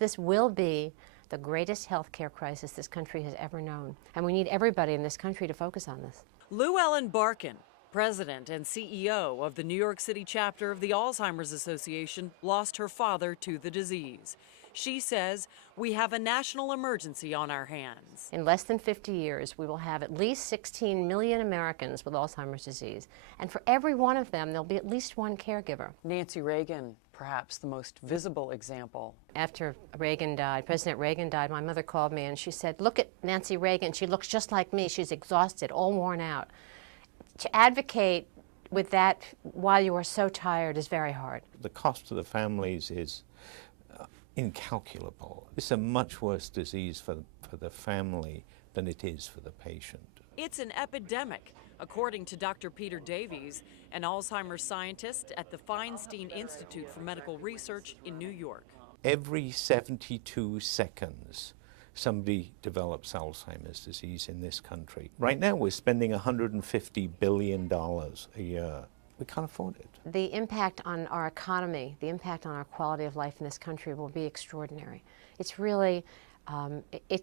This will be the greatest healthcare crisis this country has ever known, and we need everybody in this country to focus on this. Lou Ellen Barkin, president and CEO of the New York City chapter of the Alzheimer's Association, lost her father to the disease. She says we have a national emergency on our hands. In less than 50 years, we will have at least 16 million Americans with Alzheimer's disease, and for every one of them, there'll be at least one caregiver. Nancy Reagan, perhaps the most visible example. After Reagan died, President Reagan died, my mother called me and she said, "Look at Nancy Reagan, she looks just like me, she's exhausted, all worn out." To advocate with that while you are so tired is very hard. The cost to the families is incalculable. It's a much worse disease for the family than it is for the patient. It's an epidemic, according to Dr. Peter Davies, an Alzheimer's scientist at the Feinstein Institute for Medical Research in New York. Every 72 seconds, somebody develops Alzheimer's disease in this country. Right now, we're spending $150 billion a year. We can't afford it. The impact on our economy, the impact on our quality of life in this country will be extraordinary. It's really,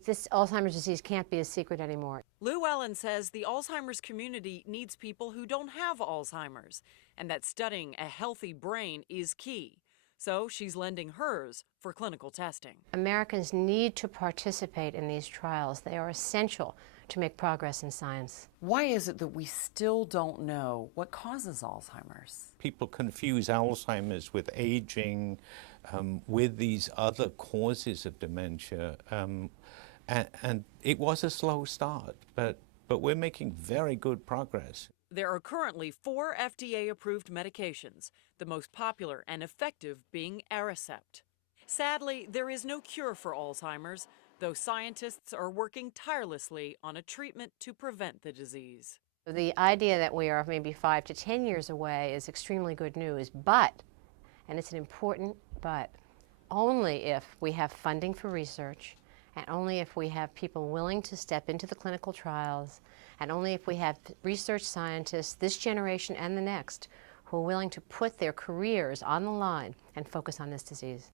this Alzheimer's disease can't be a secret anymore. Lou Ellen says the Alzheimer's community needs people who don't have Alzheimer's, and that studying a healthy brain is key. So she's lending hers for clinical testing. Americans need to participate in these trials. They are essential to make progress in science. Why is it that we still don't know what causes Alzheimer's? People confuse Alzheimer's with aging, with these other causes of dementia, and it was a slow start, but we're making very good progress. There are currently 4 FDA-approved medications, the most popular and effective being Aricept. Sadly, there is no cure for Alzheimer's, though scientists are working tirelessly on a treatment to prevent the disease. The idea that we are maybe 5 to 10 years away is extremely good news, but, and it's an important but, only if we have funding for research, and only if we have people willing to step into the clinical trials, and only if we have research scientists, this generation and the next, who are willing to put their careers on the line and focus on this disease.